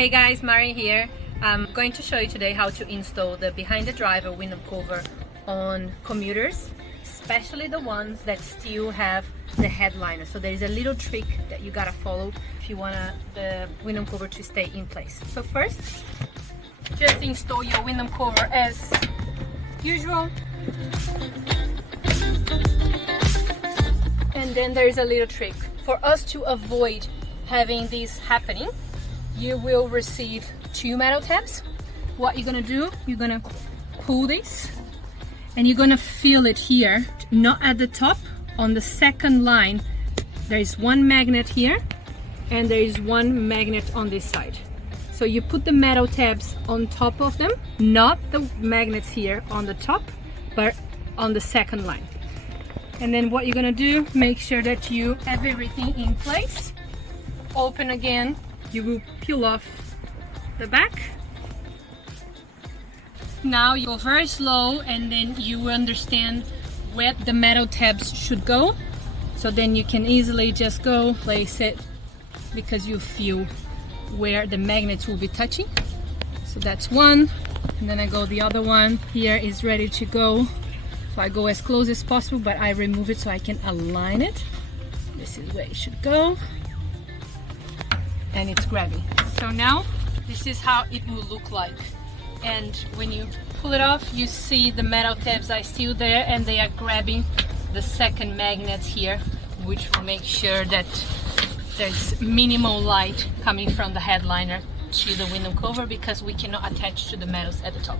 Hey guys, Mari here. I'm going to show you today how to install the behind the driver window cover on commuters, especially the ones that still have the headliner. So there is a little trick that you gotta follow if you want the window cover to stay in place. So first, just install your window cover as usual. And then there is a little trick. For us to avoid having this happening, you will receive two metal tabs. What you're gonna do, you're gonna pull this and you're gonna feel it here, not at the top, on the second line. There is one magnet here and there is one magnet on this side. So you put the metal tabs on top of them, not the magnets here on the top, but on the second line. And then what you're gonna do, make sure that you have everything in place. Open again, you will peel off the back. Now you go very slow and then you will understand where the metal tabs should go. So then you can easily just go place it because you feel where the magnets will be touching. So that's one. And then I go the other one. Here is ready to go. So I go as close as possible, but I remove it so I can align it. This is where it should go. And it's grabbing. So now this is how it will look like. And when you pull it off, you see the metal tabs are still there and they are grabbing the second magnets here, which will make sure that there's minimal light coming from the headliner to the window cover because we cannot attach to the metals at the top.